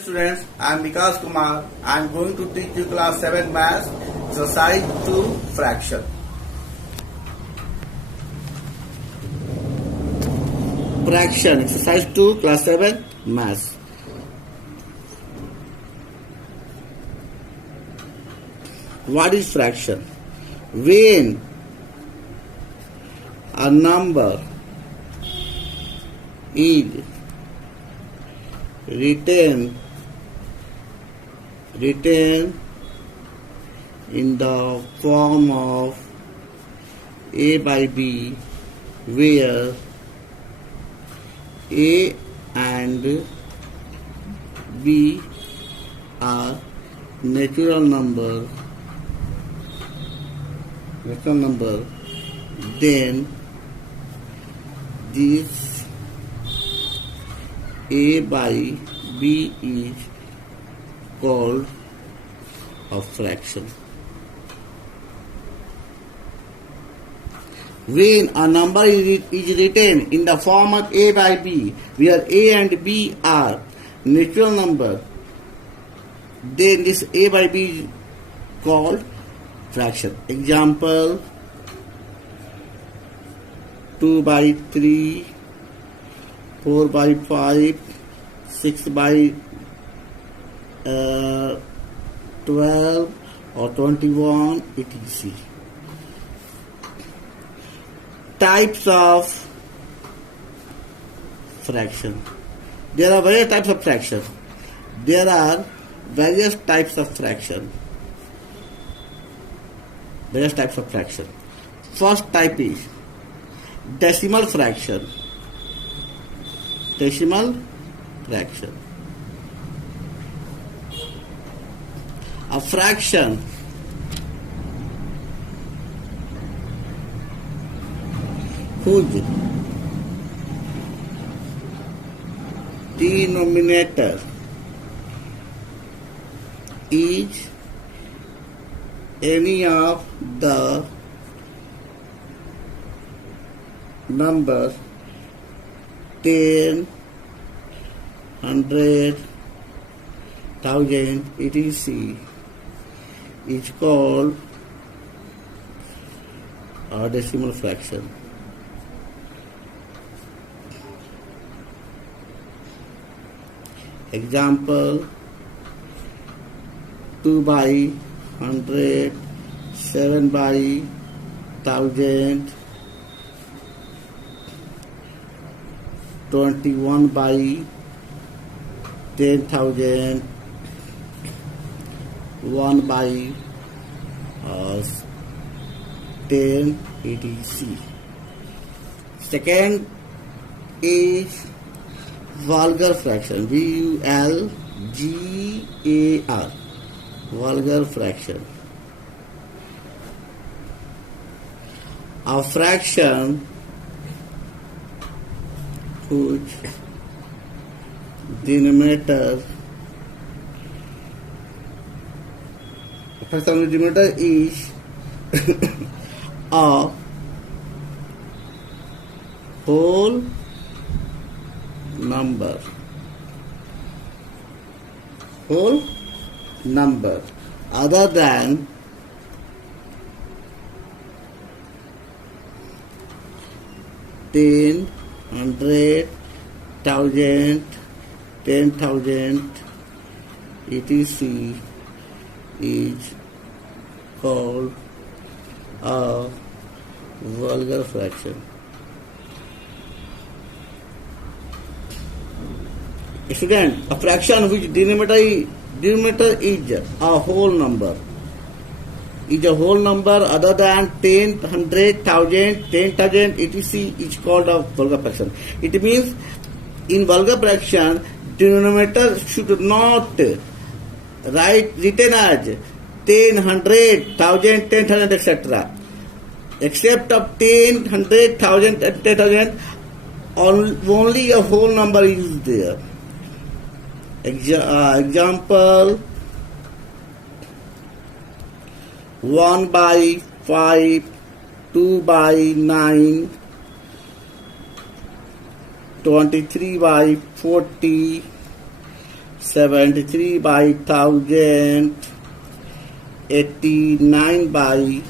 Students, I am Vikas Kumar. I am going to teach you class 7 maths, exercise 2 fraction. Fraction, exercise 2, class 7 maths. What is fraction? When a number is written in the form of a by b, where a and b are natural number, then this a by b is called a fraction. When a number is written in the form of a by b, where a and b are natural number, then this a by b is called fraction. Example: 2 by 3, 4 by 5, 6 by 12 or 21, etc. Types of fraction. There are various types of fraction. First type is decimal fraction. A fraction whose denominator is any of the numbers 10, 100, 1000, etc. is called a decimal fraction. Example: 2 by 100, 7 by 1000, 21 by 10,000, 1 by 10, etc. Second is vulgar fraction. vulgar, vulgar fraction. A fraction whose denominator is a whole number other than 10, 100, 1000, 10,000, etc. is called a vulgar fraction. Student, a fraction which denominator is a whole number other than 10, 100, 1000, 10,000, etc. is called a vulgar fraction. It means in vulgar fraction, denominator should not written as 10, 100, 1000, 10,000, etc. Except of 10, 100, 1000, and 10,000, only a whole number is there. Example: 1 by 5, 2 by 9, 23 by 40, 73 by 1000, 89 by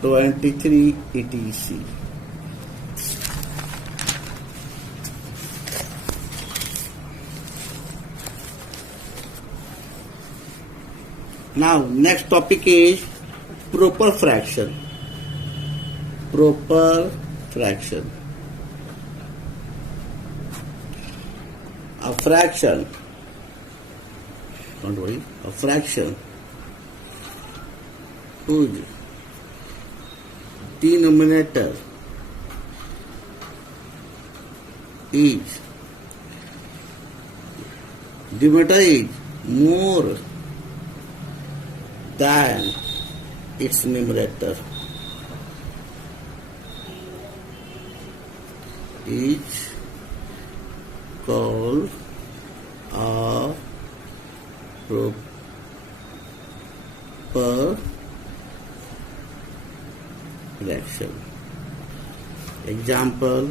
23 etc. Now next topic is proper fraction. Proper fraction. A fraction, don't worry, a fraction whose denominator is more than its numerator is called a proper fraction. Example: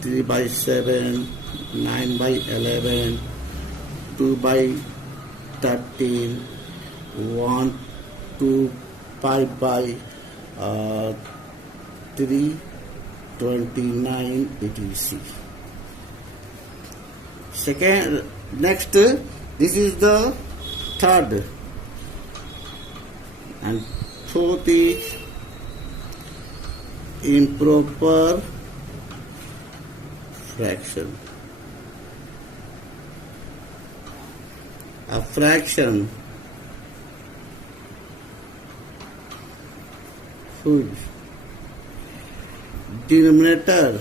3 by 7, 9 by 11, 2 by 13, 1, 2, 5 by 3, 29 etc. Next, this is the third, and fourth is improper fraction. A fraction whose denominator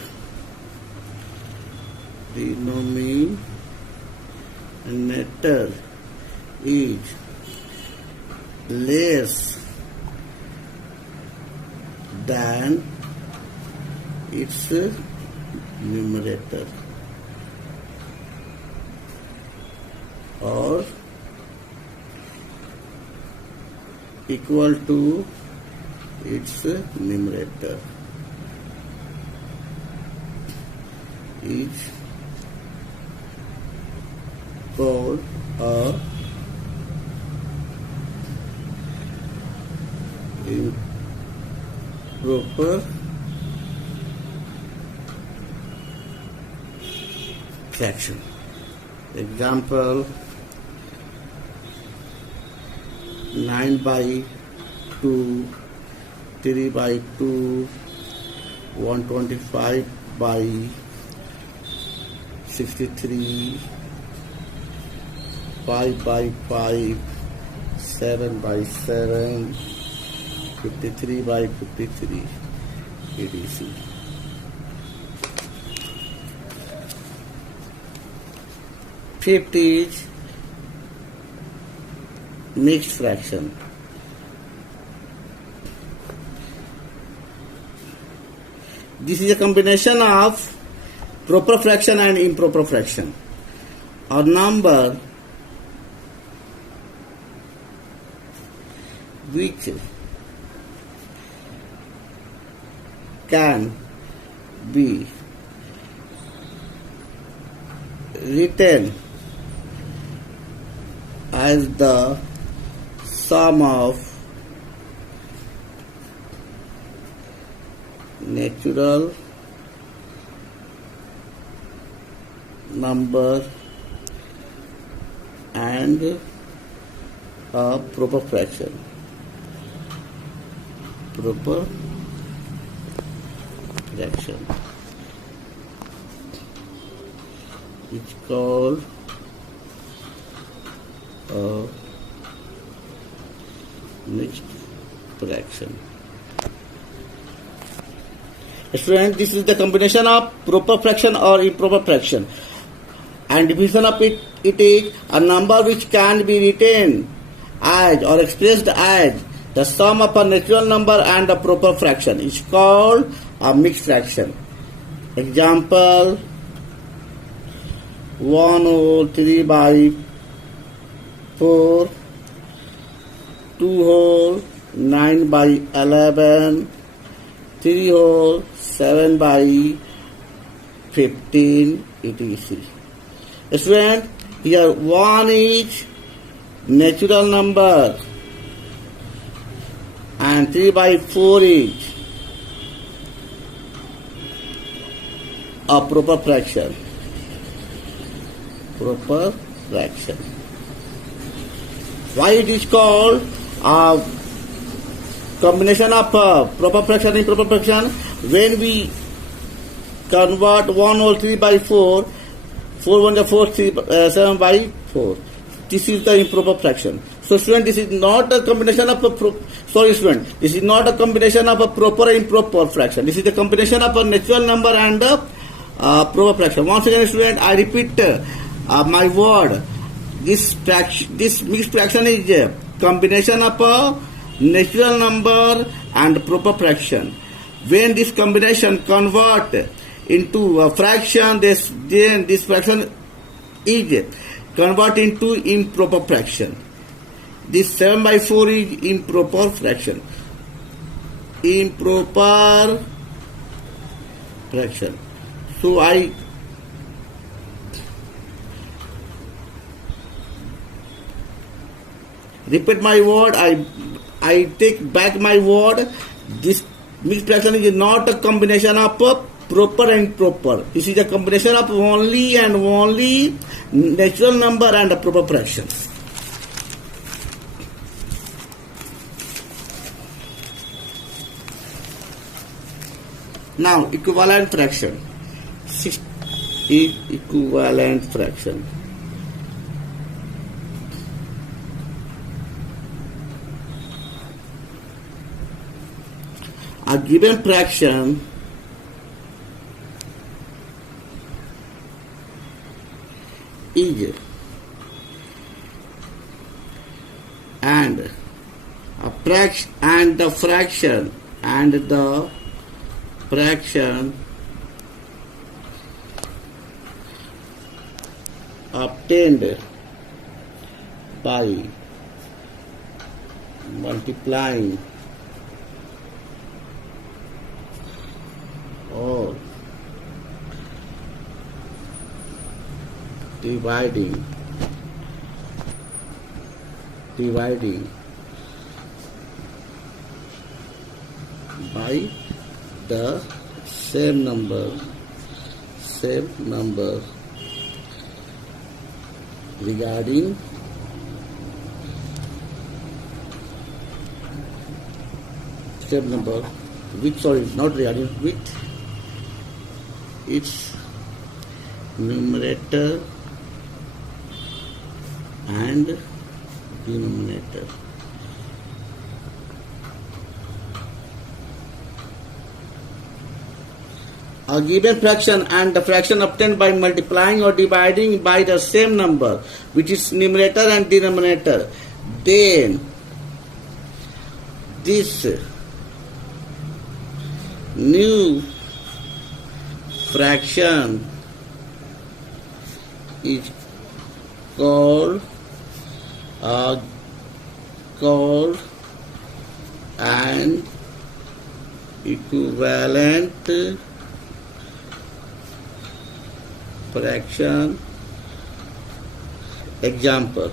is less than its numerator or equal to its numerator is called a improper fraction. Example: 9 by 2, 3 by 2, 125 by 63, 5 by 5, 7 by 7, 53 by 53 etc. Fifth is mixed fraction. This is a combination of proper fraction and improper fraction. A number which can be written as the sum of natural number and a proper fraction. Proper fraction is called a mixed fraction. Students, this is the combination of proper fraction or improper fraction, and division of it is a number which can be written as or expressed as the sum of a natural number and a proper fraction is called a mixed fraction. Example: 1 whole 3 by 4, 2 whole 9 by 11, 3 whole 7 by 15 etc. Student, here 1 is natural number and 3 by 4 is a proper fraction. Proper fraction. Why it is called a combination of proper fraction and improper fraction? When we convert 1 whole 3 by 4, 4 1 is 4, 7 by 4. This is the improper fraction. So student, this is not a combination of student, this is not a combination of a proper and improper fraction. This is a combination of a natural number and a proper fraction. Once again student, I repeat my word. This mixed fraction is a combination of a natural number and proper fraction. When this combination convert into a fraction, then this fraction is convert into improper fraction. This 7 by 4 is improper fraction. Improper fraction. So I repeat my word. I take back my word. This mixed fraction is not a combination of proper and improper. This is a combination of only and only natural number and a proper fraction. Now equivalent fraction. 6 is equivalent fraction. A given fraction is and a fraction and the fraction obtained by multiplying or dividing by the same number regarding same number with not regarding with its numerator and denominator. A given fraction and the fraction obtained by multiplying or dividing by the same number which is numerator and denominator, then this new fraction is called an equivalent fraction. Example,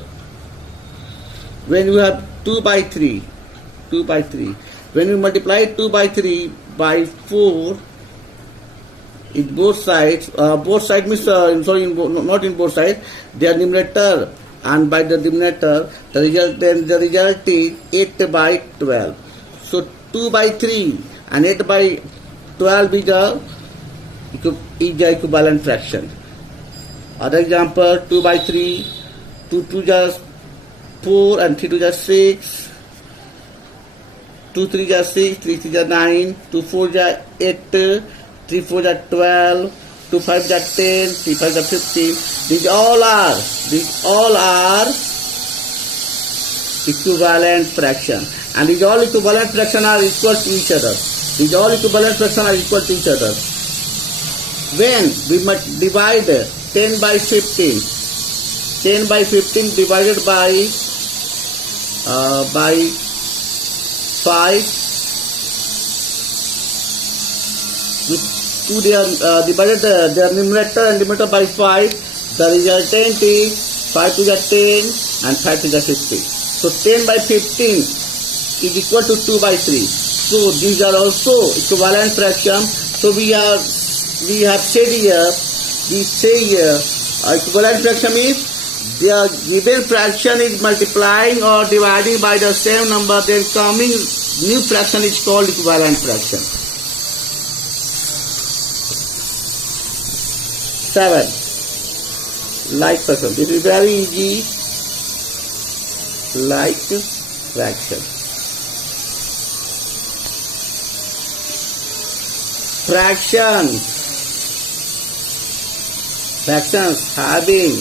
when you have 2 by 3, when you multiply 2 by 3 by 4 in both sides, means not in both sides, they are numerator, and by the denominator the result is 8 by 12. So 2 by 3 and 8 by 12 is the equivalent fraction. Other example, 2 by 3, 2 2 is 4 and 3 2 is 6, 2 3 is 6, 3 3 is 9, 2 4 is 8, 3 4 is 12, 2 5 is 10, 3 5 is 15. These all are equivalent fraction, and these all equivalent fraction are equal to each other. When we must divide 10 by 15 divided by 5, with 2 they are divided their numerator and denominator by 5, The resultant is 5 to the 10 and 5 to the 15. So 10 by 15 is equal to 2 by 3. So these are also equivalent fractions. So we have said here, we say here, equivalent fraction is the given fraction is multiplying or dividing by the same number, then coming new fraction is called equivalent fraction. 7. Like fraction. This is very easy. Like fraction. Fractions having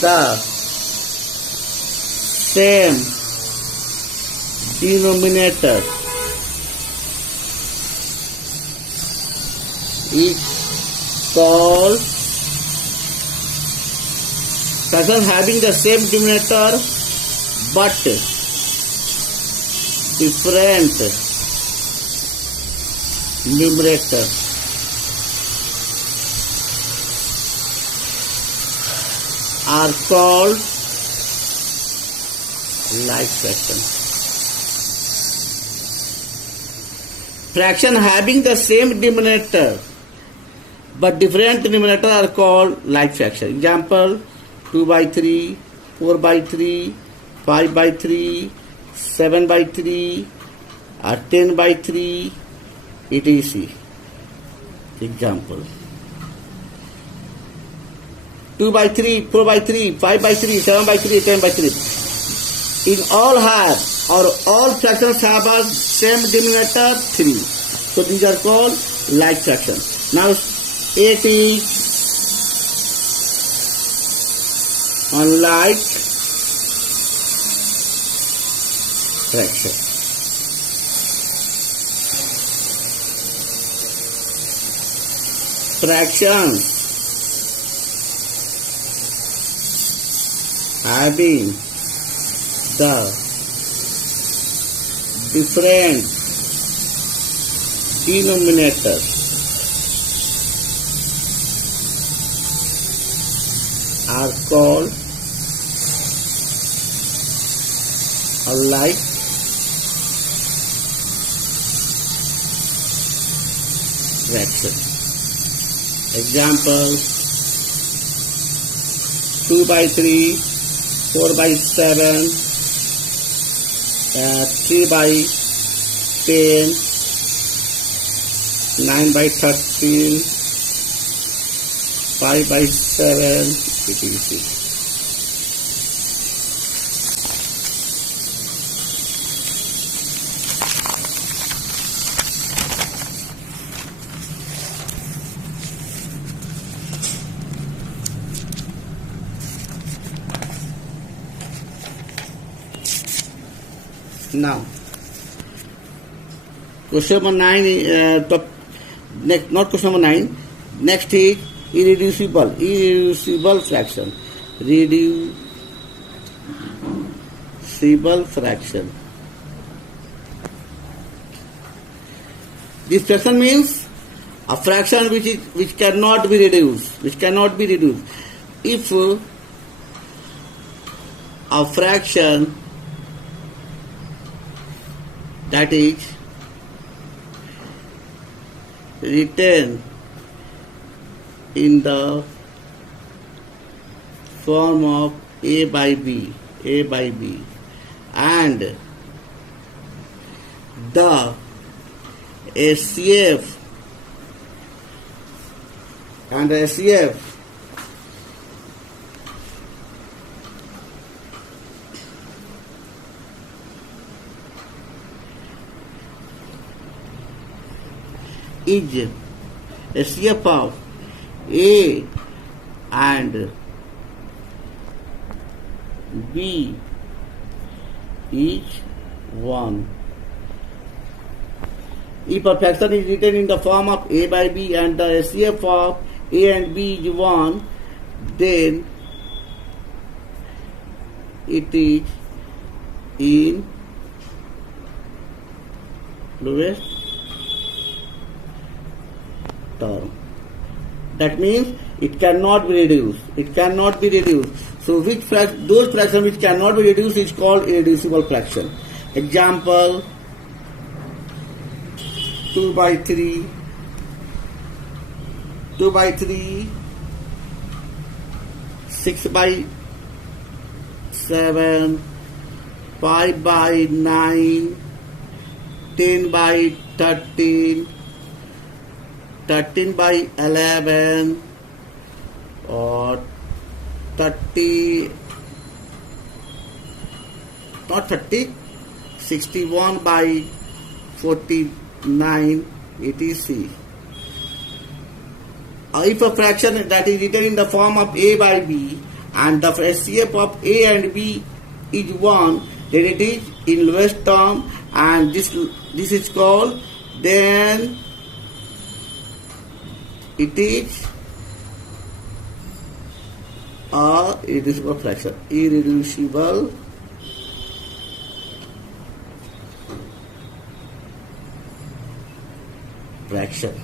the same denominator is called fractions having the same denominator but different numerator are called like fraction. Fraction having the same denominator but different numerator are called like fraction. Example: 2 by 3, 4 by 3, 5 by 3, 7 by 3, or 10 by 3, etc. Example: 2 by 3, 4 by 3, 5 by 3, 7 by 3, 10 by 3. In all fractions have a same denominator 3. So these are called like fractions. Now 8 is unlike fraction. Fractions having the different denominator are called like fraction. Example: 2 by 3, 4 by 7, 3 by 10, 9 by 13, 5 by 7, etc. Now, question number 9, not question number 9, next is irreducible fraction. Reducible fraction. This fraction means a fraction which cannot be reduced. If a fraction that is written in the form of a by b, and the SCF is SCF of A and B each 1. If a fraction is written in the form of A by B and the SCF of A and B is 1, then it is in lowest term. That means It cannot be reduced. It cannot be reduced. So those fractions which cannot be reduced is called irreducible fraction. Example: 2 by 3, 2 by 3, 6 by 7, 5 by 9, 10 by 13, 13 by 11, or 30, not 30, 61 by 49, etc. If a fraction that is written in the form of a by b and the SCF of a and b is 1, then it is in lowest term, and this is called, then it is a irreducible fraction. Irreducible fraction.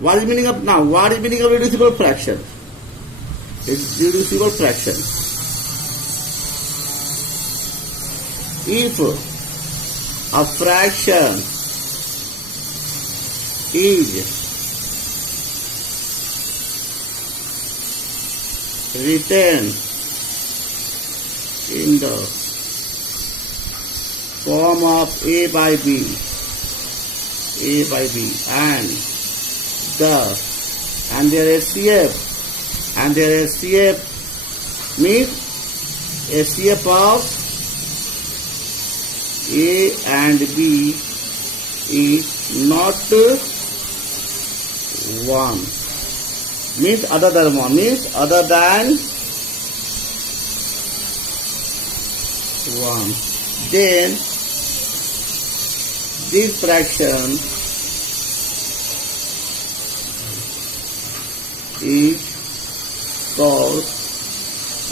What is meaning of now? What is meaning of reducible fraction? It's reducible fraction. If a fraction is written in the form of a by b, and their SCF means SCF of a and b is not 1, means other than 1, means other than 1, then this fraction is called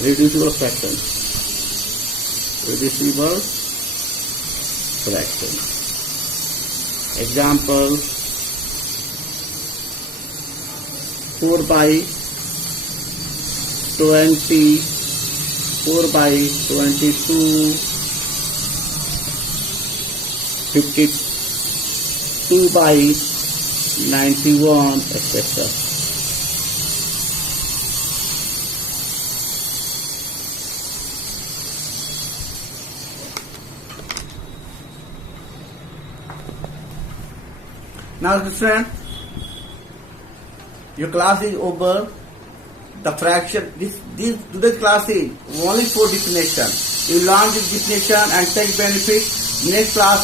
reducible fraction. Reducible fraction. Example: 4 by 20, 4 by 22, 52 by 91, etc. Now, student, your class is over. The fraction, today's class is only for definition. You learn this definition and take benefit. Next class